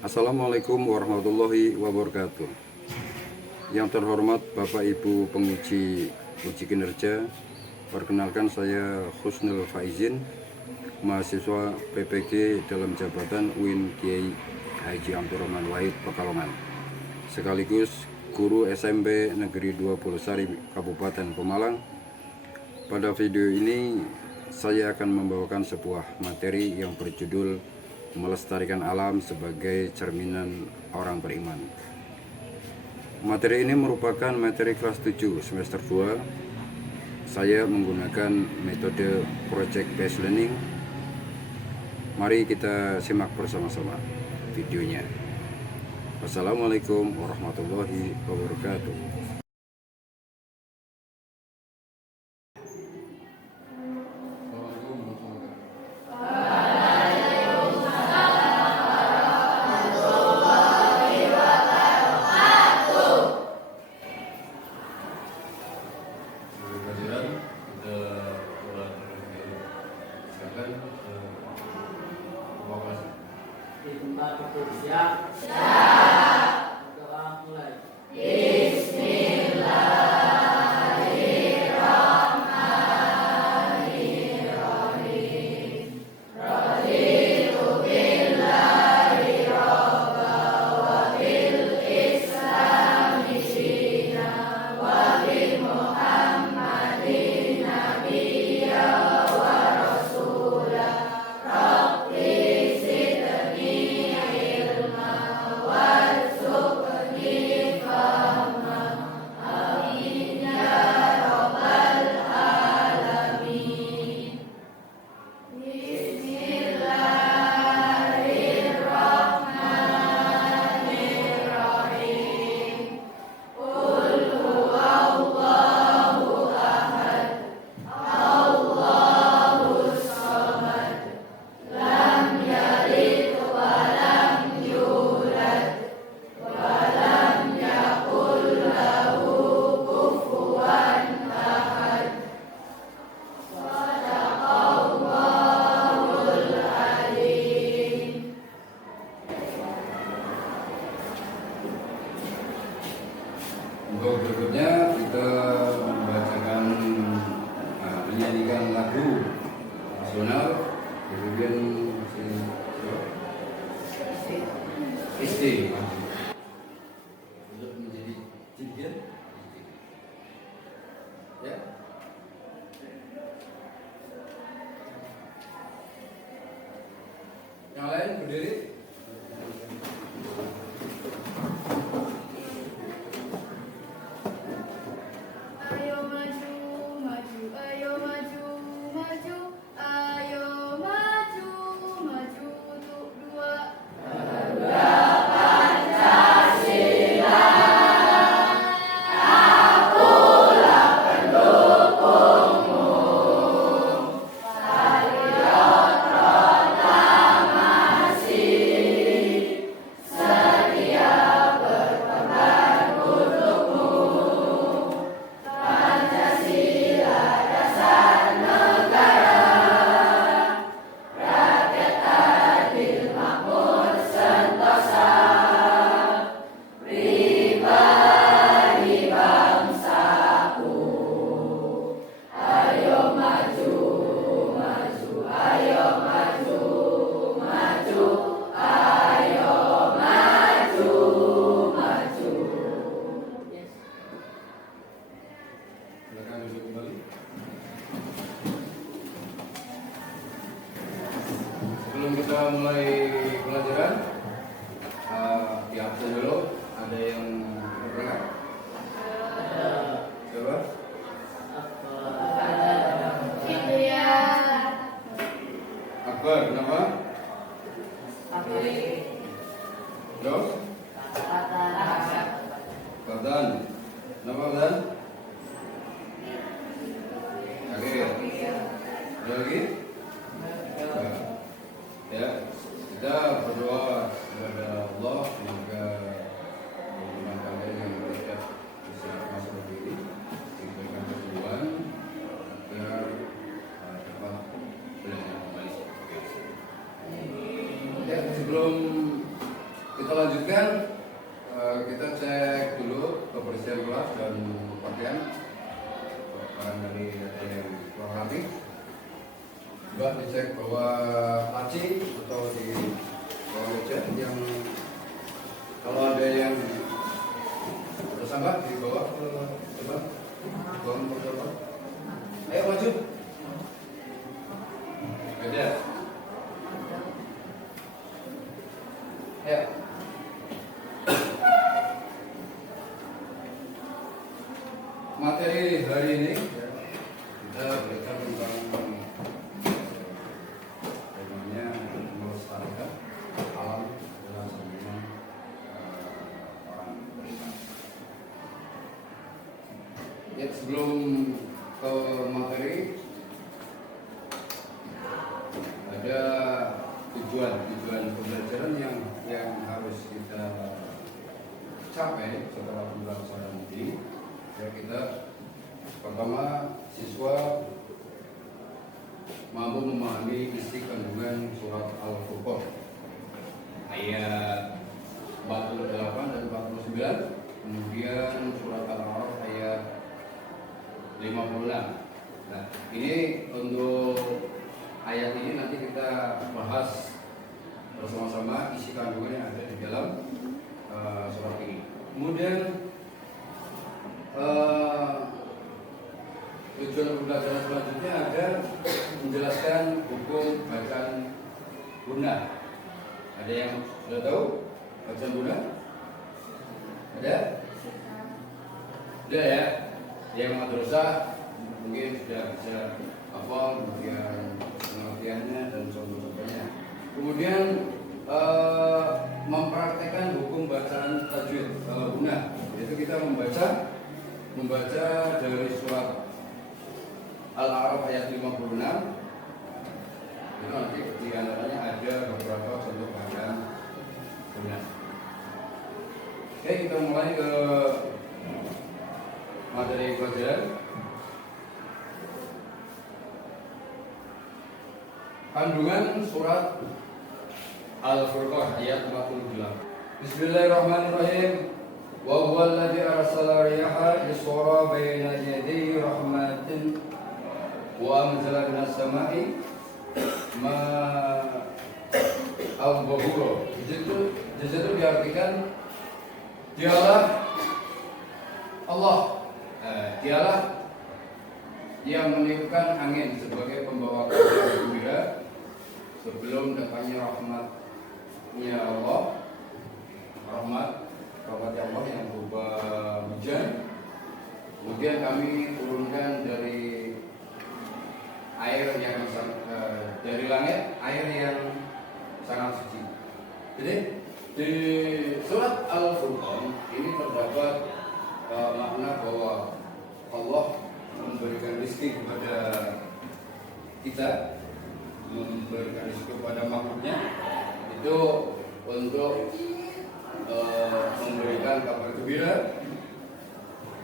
Assalamualaikum warahmatullahi wabarakatuh. Yang terhormat Bapak Ibu penguji uji kinerja, perkenalkan saya Husnul Faizin, mahasiswa PPG dalam jabatan UIN Kiai Haji Abdurrahman Wahid Pekalongan, sekaligus guru SMP Negeri 20 Sari Kabupaten Pemalang. Pada video ini saya akan membawakan sebuah materi yang berjudul melestarikan alam sebagai cerminan orang beriman. Materi ini merupakan materi kelas 7 semester 2. Saya menggunakan metode project based learning. Mari kita simak bersama-sama videonya. Wassalamualaikum warahmatullahi wabarakatuh. Di tempat itu siap? Siap. Doa mulai. Untuk berikutnya kita membacakan, menyanyikan lagu nasional. Kemudian SD untuk menjadi champion. Ya. Yang lain berdiri. Silakan duduk kembali. Sebelum kita mulai pelajaran, di absen dulu. Ada yang berangkat? Coba. Akbar, kenapa? Terus? Fadlan. Kenapa Fadlan? Oke. Ada lagi? Ya, kita berdoa kepada Allah semoga teman kalian yang tidak bisa masuk ke ini diberikan kesembuhan agar dapat belajar kembali seperti biasa. Ya, sebelum Kita lanjutkan, kita cek dulu kebersihan kelas dan pakaian. Barangkali ada yang kurang rapi. Juga dicek bahwa laci atau di bawah meja yang kalau ada yang tersangka di bawah, coba bangun coba. Ayo maju. Ada. Ya. Materi hari ini kita belajar tentang bagaimana melestarikan alam dalam seniman orang beriman. Ya, sebelum ke materi ada tujuan pembelajaran yang harus kita capai setelah pembelajaran ini. Ya, kita pertama siswa mampu memahami isi kandungan surat Al-Furqan ayat 48 dan 49, kemudian surat Al-A'raf ayat 56. Nah, ini untuk ayat ini nanti kita bahas bersama-sama isi kandungan yang ada di dalam surat ini. Kemudian tujuan pembelajaran selanjutnya ada menjelaskan hukum bacaan gunah. Ada yang sudah tahu bacaan gunah? Ada? Sudah ya? Yang madrasah mungkin sudah bisa hafal, kemudian pengertiannya dan contoh-contohnya. Kemudian mempraktekkan hukum bacaan tajwid gunah. Yaitu kita membaca dari surat Al-A'raf ayat 56. Itu nanti di antaranya ada beberapa contoh bacaan gunah. Oke, kita mulai ke materi pelajaran. Kandungan surat Al-Furqan ayat 48. Bismillahirrahmanirrahim. Wa huwa alladhi arsala riyaha yusra baina yaday rahmatin wa anzala minas sama'i ma'an tahura. Itu diartikan dialah Allah, dialah yang meniupkan angin sebagai pembawa kabar gembira sebelum datangnya rahmatnya Allah, rahmat Allah yang berupa hujan. Kemudian kami turunkan dari dari langit air yang sangat suci. Jadi di surat Al-Furqan ini terdapat makna bahwa Allah memberikan rezeki kepada kita, memberikan rezeki kepada makhluknya itu untuk memberikan kabar gembira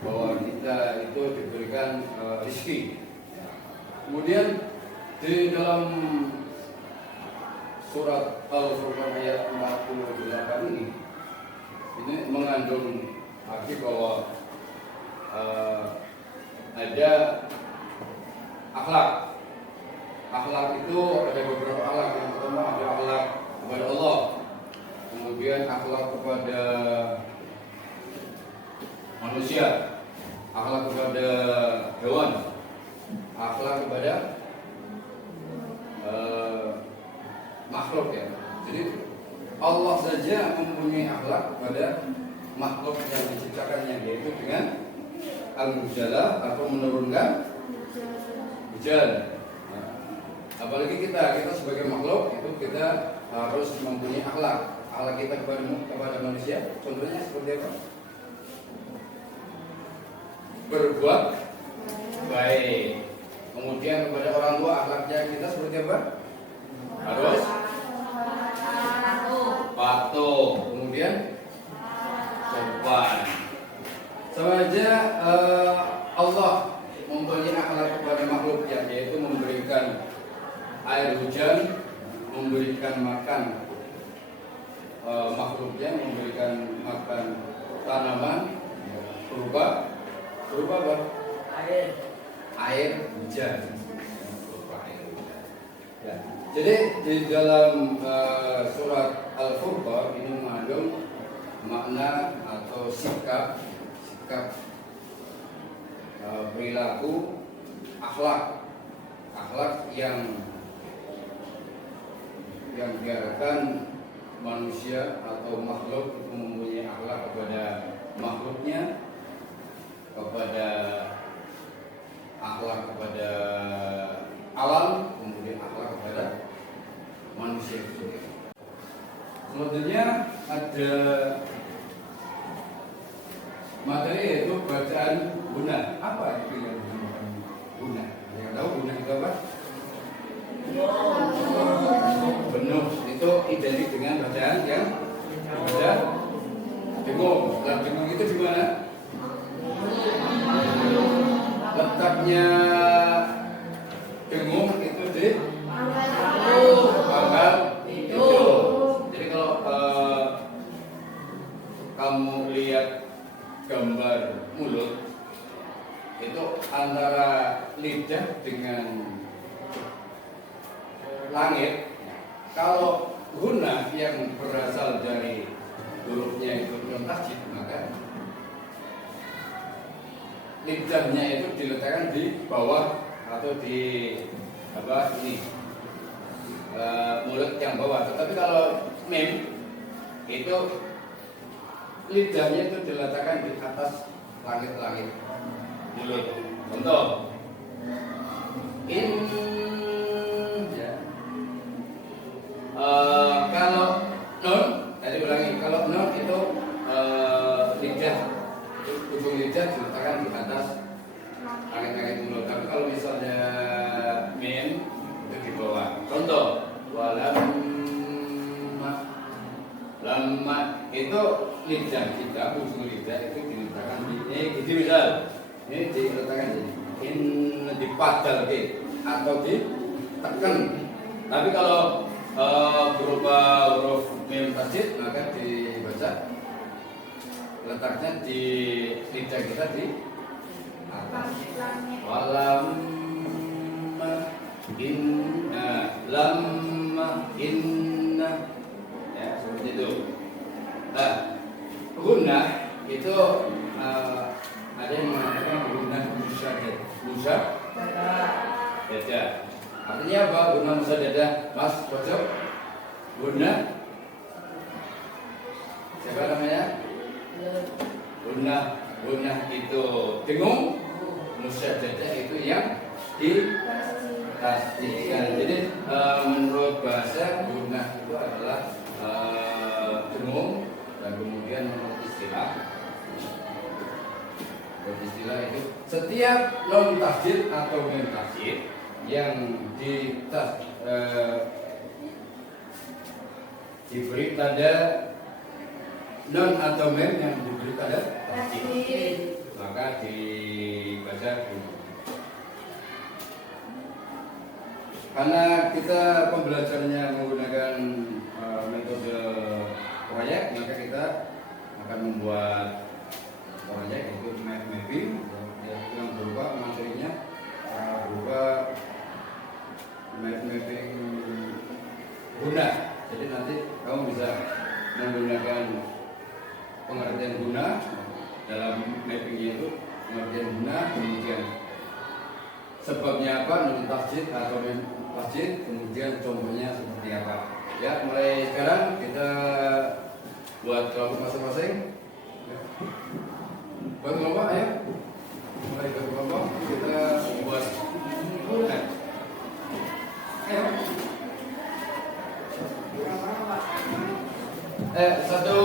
bahwa kita itu diberikan rezeki. Kemudian di dalam surat Al-Furqan ayat 48 ini mengandung arti bahwa ada akhlak. Akhlak itu ada beberapa akhlak. Yang pertama ada akhlak kepada Allah, kemudian akhlak kepada manusia, akhlak kepada hewan, akhlak kepada makhluk ya. Jadi Allah saja mempunyai akhlak kepada makhluk yang diciptakannya, yaitu dengan al-mujalah atau menurunkan hujan. Nah, apalagi kita sebagai makhluk itu kita harus mempunyai akhlak. Akhlak kita kepada manusia, contohnya seperti apa? Berbuat baik. Kemudian kepada orang tua akhlaknya kita seperti apa? Harus patuh. Kemudian sopan. Sama aja Allah mempunyai akhlak kepada makhluk yang yaitu memberikan air hujan, memberikan makan makhluk makhluknya memberikan makan tanaman berupa apa? Air hujan. Berupa air hujan. Ya. Jadi di dalam surat Al-Furqan ini mengandung makna atau sikap perilaku akhlak yang diharapkan manusia atau makhluk itu mempunyai akhlak kepada makhluknya, kepada akhlak kepada alam, kemudian akhlak kepada manusia itu sendiri. Selanjutnya ada materi yaitu bacaan guna. Apa itu yang dinamakan guna? Yang tahu guna itu apa? Benuh. Itu identik dengan bacaan yang ada dengung. Nah, dengung itu di mana? Letaknya dengung itu di pangkal hidung. Jadi kalau kamu lihat gambar mulut itu antara lidah dengan langit. Kalau guna yang berasal dari hurufnya itu non tasjid, maka lidahnya itu diletakkan di bawah atau di mulut yang bawah. Tetapi kalau mim itu lidahnya itu diletakkan di atas langit-langit mulut. Contoh, kalau nun, tadi ulangi, kalau nun itu lidah, ujung lidah diletakkan di atas langit-langit mulut. Tapi kalau misalnya mim itu di bawah. Contoh, lamma itu lidah kita, ujung lidah itu diletakkan di misal ini diletakkan di padal atau ditekan. Tapi kalau berupa huruf mim tasjid maka dibaca letaknya di lidah kita di atas. Lamma inna ya seperti itu. Nah, guna itu ada yang mengatakan guna musyadah. Artinya apa? Guna musyadah, Mas Pojok? Guna siapa namanya? Guna itu dengung, musyadah itu yang ditasdidkan. Jadi menurut bahasa guna itu adalah dengung, dan kemudian menurut istilah itu setiap non tasdid atau mim tasdid yang diberi tanda non atau mem yang diberi tanda tasdid maka dibaca dulu. Karena kita pembelajarannya menggunakan metode proyek, maka kita akan membuat proyek yaitu mapping yang berupa materinya berupa mapping guna. Jadi nanti kamu bisa menggunakan pengertian guna dalam mappingnya itu, pengertian guna, kemudian sebabnya apa, nun tasjid atau mim tasjid, kemudian contohnya seperti apa. Ya, mulai sekarang kita buat kelompok masing-masing. Buat kelompok, ayo. Mulai ke kelompok, kita buat guna. Ayo. Satu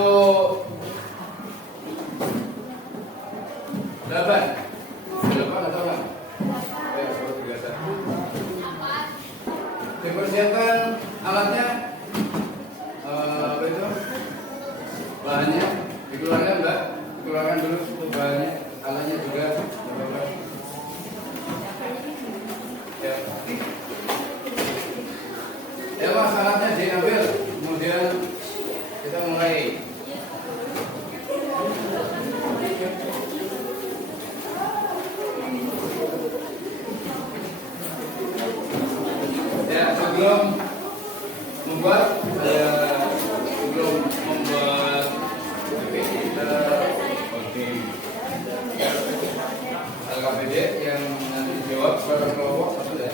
8 atau 6? Seperti biasa. Dipersiapkan alatnya, apa itu? Bahannya dikeluarkan, Mbak. Dikeluarkan dulu untuk bahannya, alatnya juga. Ya, Mas, alatnya diambil, kemudian kita mulai. Ya, sebelum membuat LKPD yang nanti dijawab pada kelompok satu ya.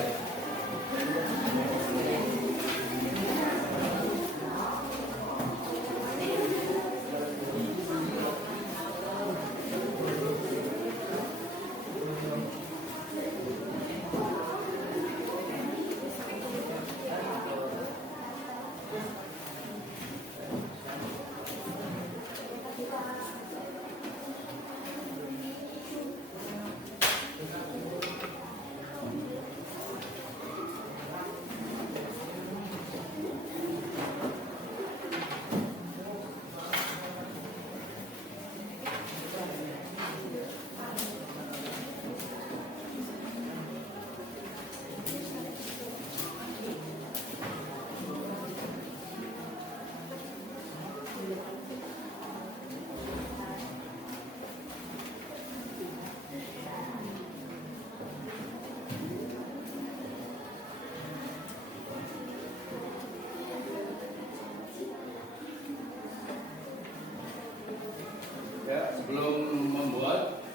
Ya, sebelum membuat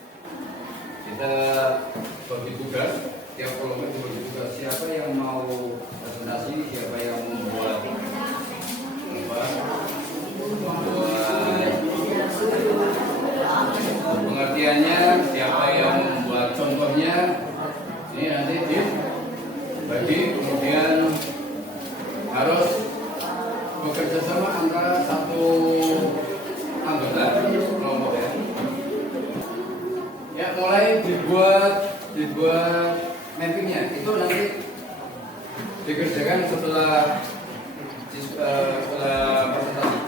kita bagi tugas, tiap kelompok dibagi tugas. Siapa yang mau presentasi, siapa yang membuat pengertiannya, siapa yang membuat contohnya. Ini nanti dibagi, kemudian harus bekerja sama antara satu anggota kelompok ya. Ya, mulai dibuat mappingnya. Itu nanti dikerjakan setelah presentasi.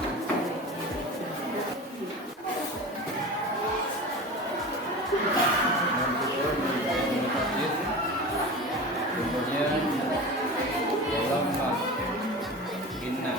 Contohnya lama inna.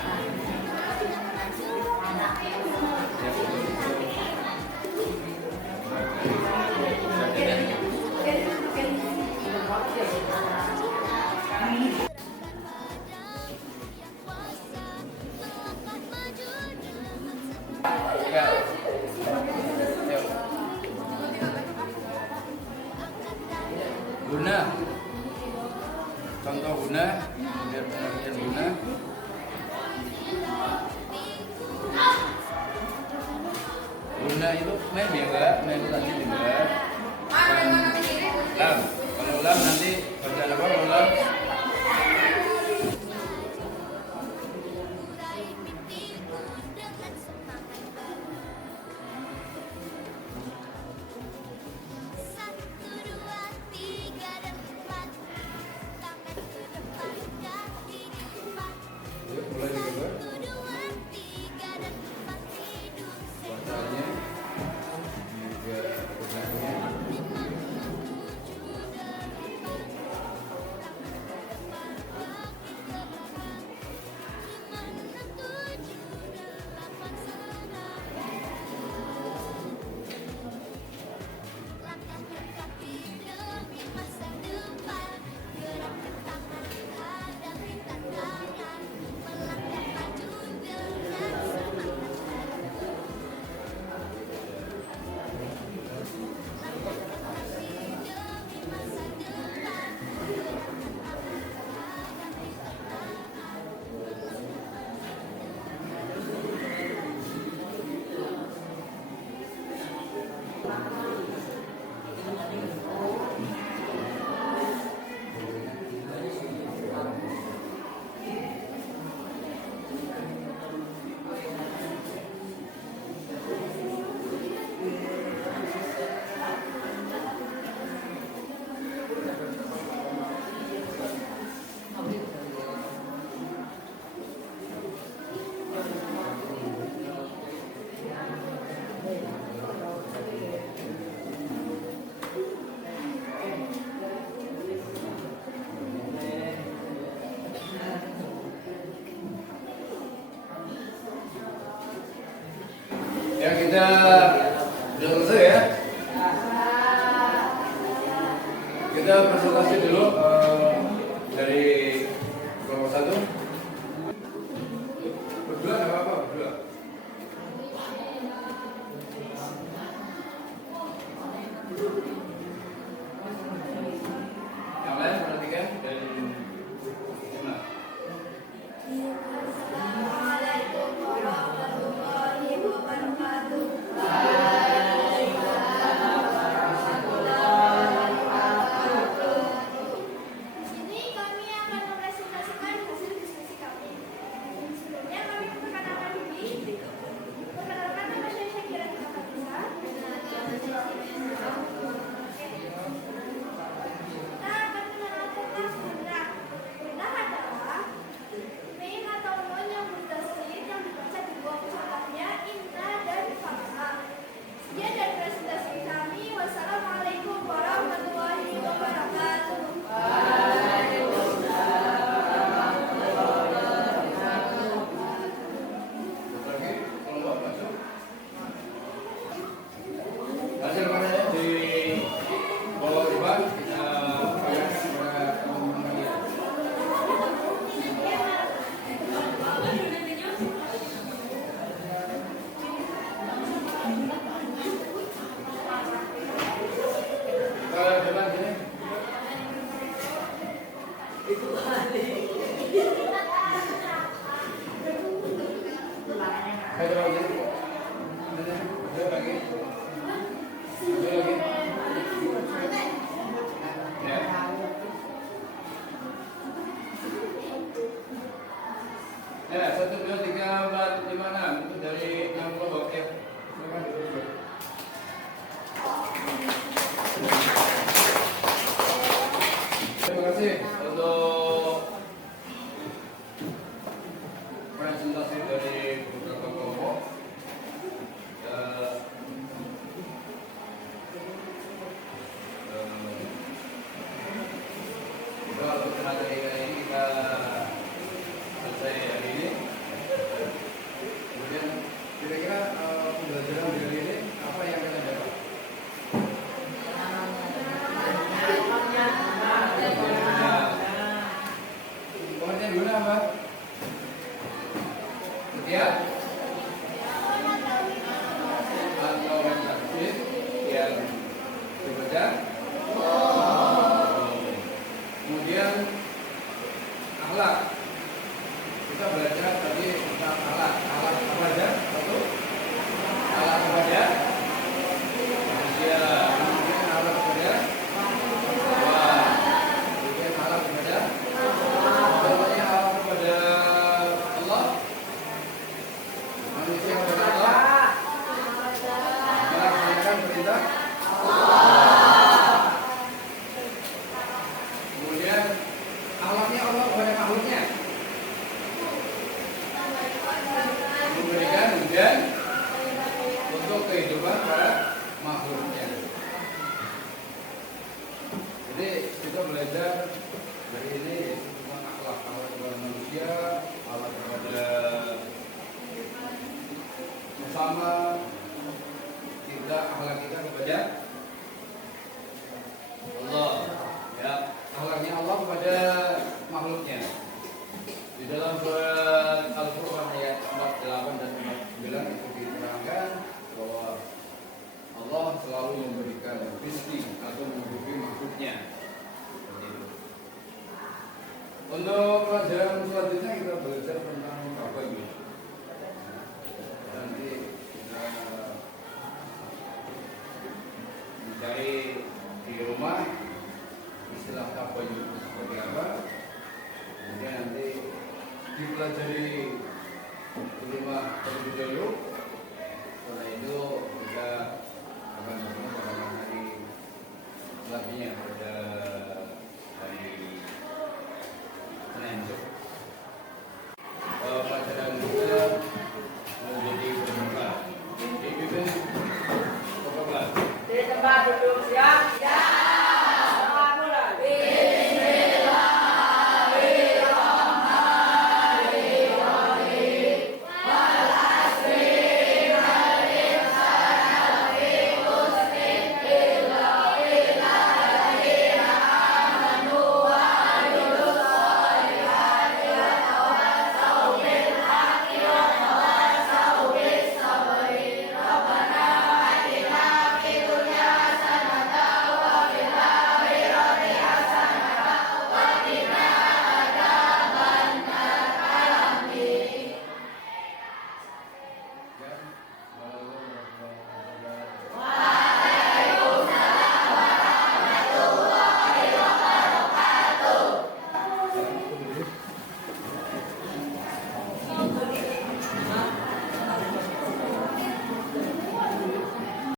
Guna, contoh guna, kemudian pengertian guna. Guna itu mem ya enggak, mem tadi juga. Lam, kalau lam nanti bacaan apa kalau lam? Mulai digambar. Bacaannya juga bacaannya. Ya kita sudah selesai ya. Kita presentasi dulu dari kelompok 1. Berdua nggak apa-apa, berdua. Yang lain perhatikan dan gimana? Assalamualaikum warahmatullahi wabarakatuh. Di sini kami akan mempresentasikan hasil diskusi kami. Sebelumnya kami memperkenalkan diri. Perkenalkan nama saya Syakira Fatimah. Kita akan mengenal tentang gunah. Gunah adalah meme atau non yang bertasir yang dibaca di bawah pusatnya Inna dan Faksa. Sekian dari presentasi kami. Wassalamualaikum warahmatullahi wabarakatuh. Lagi kelompok masuk. Hasil karya di bawah ribuan kita bayarkan kepada teman-teman kita. Ke depan sini. Ayo lagi. Ayo lagi. Ayo lagi. Ya. Ya, 1, 2, 3, 4, 5, 6. Itu dari yang kelompok ya. Silakan duduk. Terima kasih untuk presentasi dari beberapa kelompok. Untuk tenaga kali ini kita selesai hari ini. Kemudian kira-kira pembelajaran dari ini apa yang kita dapat? Pengertian guna apa? Setiap atau takdir yang dibaca. Kemudian akhlak. Kita belajar tadi tentang akhlak. Akhlak apa aja? Satu. Akhlak kepada manusia. Kemudian akhlak kepada Tuhan. Kemudian akhlak kepada contohnya akhlak kepada Allah. Manusia kepada Allah. Melaksanakan perintah. Kemudian akhlaknya Allah kepada makhluknya. Memberikan hujan untuk kehidupan para makhluknya. Jadi kita belajar dari ini tentang akhlak kepada manusia, akhlak kepada sesama, kita akhlak kita kepada Allah. Ya, akhlaknya Allah kepada makhluknya. Di dalam surat Al-Furqan ayat 48 dan 49 itu diterangkan bahwa Allah selalu memberikan rezeki atau menghidupi makhluknya. Seperti itu. Untuk pelajaran selanjutnya kita belajar tentang tabayun. Nanti kita mencari di rumah istilah tabayun seperti apa. Kemudian nanti dipelajari